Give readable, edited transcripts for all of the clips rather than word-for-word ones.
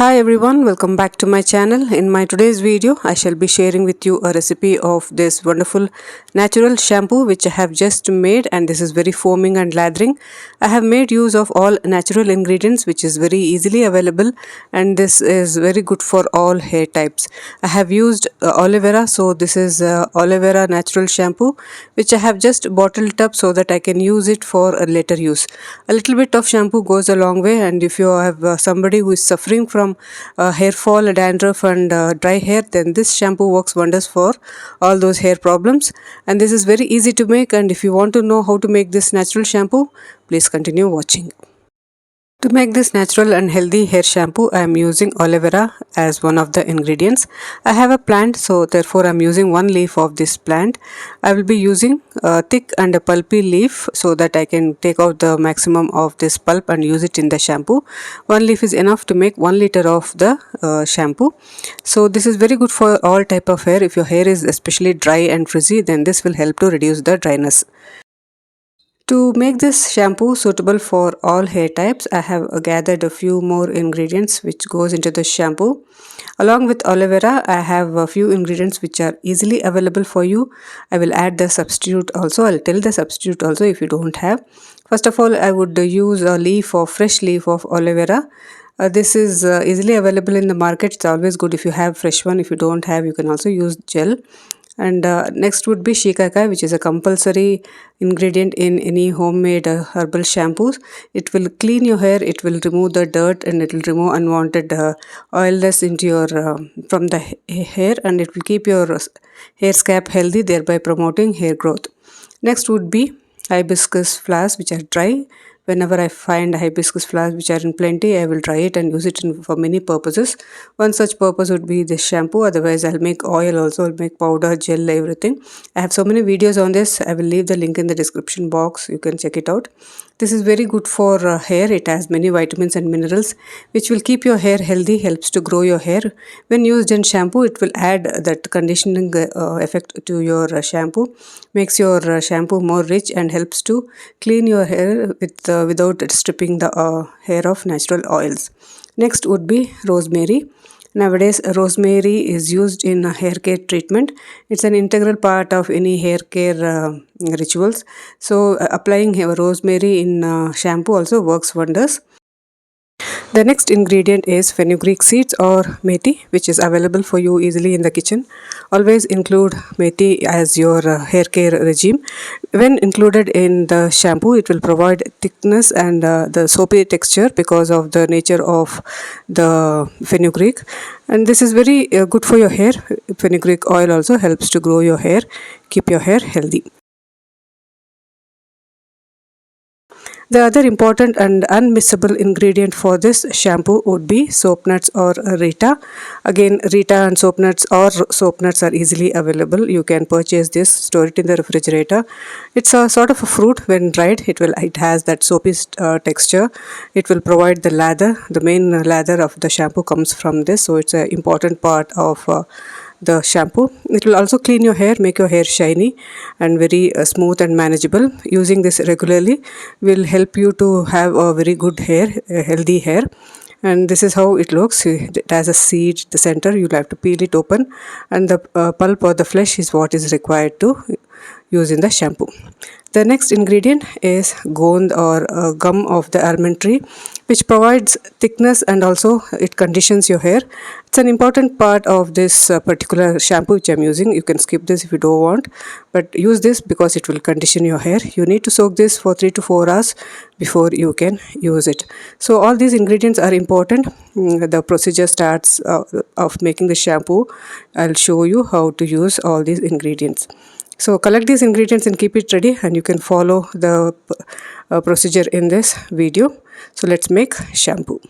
Hi everyone, welcome back to my channel. In my today's video, I shall be sharing with you a recipe of this wonderful natural shampoo which I have just made, and this is very foaming and lathering. I have made use of all natural ingredients which is very easily available, and this is very good for all hair types. I have used aloe vera, so this is aloe vera natural shampoo which I have just bottled up so that I can use it for a later use. A little bit of shampoo goes a long way, and if you have somebody who is suffering from hair fall, dandruff and dry hair, then this shampoo works wonders for all those hair problems. And this is very easy to make, and if you want to know how to make this natural shampoo, please continue watching. To make this natural and healthy hair shampoo, I am using aloe vera as one of the ingredients. I have a plant, so therefore I am using one leaf of this plant. I will be using a thick and a pulpy leaf so that I can take out the maximum of this pulp and use it in the shampoo. One leaf is enough to make 1 liter of the shampoo. So this is very good for all type of hair. If your hair is especially dry and frizzy, then this will help to reduce the dryness. To make this shampoo suitable for all hair types, I have gathered a few more ingredients which goes into the shampoo. Along with aloe vera, I have a few ingredients which are easily available for you. I will add the substitute also. I'll tell the substitute also if you don't have. First of all, I would use a leaf or fresh leaf of aloe vera. This is easily available in the market. It's always good if you have fresh one. If you don't have, you can also use gel. And next would be Shikakai, which is a compulsory ingredient in any homemade herbal shampoos. It will clean your hair, it will remove the dirt, and it will remove unwanted oilness into your from the hair, and it will keep your hair scalp healthy, thereby promoting hair growth. Next would be hibiscus flowers, which are dry. Whenever I find hibiscus flowers which are in plenty, I will dry it and use it for many purposes. One such purpose would be this shampoo. Otherwise, I'll make oil also. I'll make powder, gel, everything. I have so many videos on this. I will leave the link in the description box. You can check it out. This is very good for hair. It has many vitamins and minerals which will keep your hair healthy, helps to grow your hair. When used in shampoo, it will add that conditioning effect to your shampoo, makes your shampoo more rich and helps to clean your hair without stripping the hair of natural oils. Next would be rosemary. Nowadays, rosemary is used in hair care treatment. It's an integral part of any hair care rituals. So, applying rosemary in shampoo also works wonders. The next ingredient is fenugreek seeds or methi, which is available for you easily in the kitchen. Always include methi as your hair care regime. When included in the shampoo, it will provide thickness and the soapy texture because of the nature of the fenugreek. And this is very good for your hair. Fenugreek oil also helps to grow your hair, keep your hair healthy. The other important and unmissable ingredient for this shampoo would be soap nuts or Rita. Again, Rita and soap nuts or soap nuts are easily available. You can purchase this, store it in the refrigerator. It's a sort of a fruit. When dried, it has that soapy texture. It will provide the lather. The main lather of the shampoo comes from this, so it's an important part of the shampoo. It will also clean your hair, make your hair shiny and very smooth and manageable. Using this regularly will help you to have a very good hair, a healthy hair. And this is how it looks. It has a seed the center. You'll have to peel it open, and the pulp or the flesh is what is required to use in the shampoo. The next ingredient is gond or gum of the almond tree, which provides thickness and also it conditions your hair. It's an important part of this particular shampoo which I'm using. You can skip this if you don't want, but use this because it will condition your hair. You need to soak this for 3 to 4 hours before you can use it. So all these ingredients are important. The procedure starts of making the shampoo. I'll show you how to use all these ingredients. So collect these ingredients and keep it ready, and you can follow the procedure in this video. So let's make shampoo.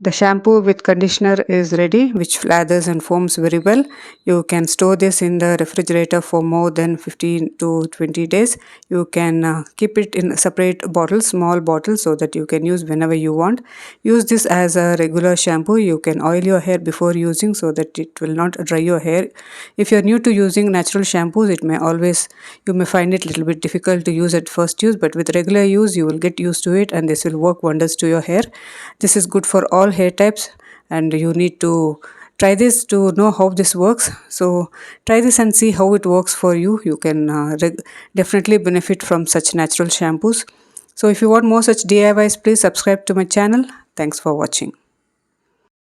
The shampoo with conditioner is ready, which lathers and foams very well. You can store this in the refrigerator for more than 15 to 20 days. You can keep it in separate bottles, small bottles, so that you can use whenever you want. Use this as a regular shampoo. You can oil your hair before using so that it will not dry your hair. If you're new to using natural shampoos, you may find it a little bit difficult to use at first use, but with regular use, you will get used to it and this will work wonders to your hair. This is good for all hair types and you need to try this to know how this works. So try this and see how it works for you. You can definitely benefit from such natural shampoos. So if you want more such DIYs, please subscribe to my channel. Thanks for watching.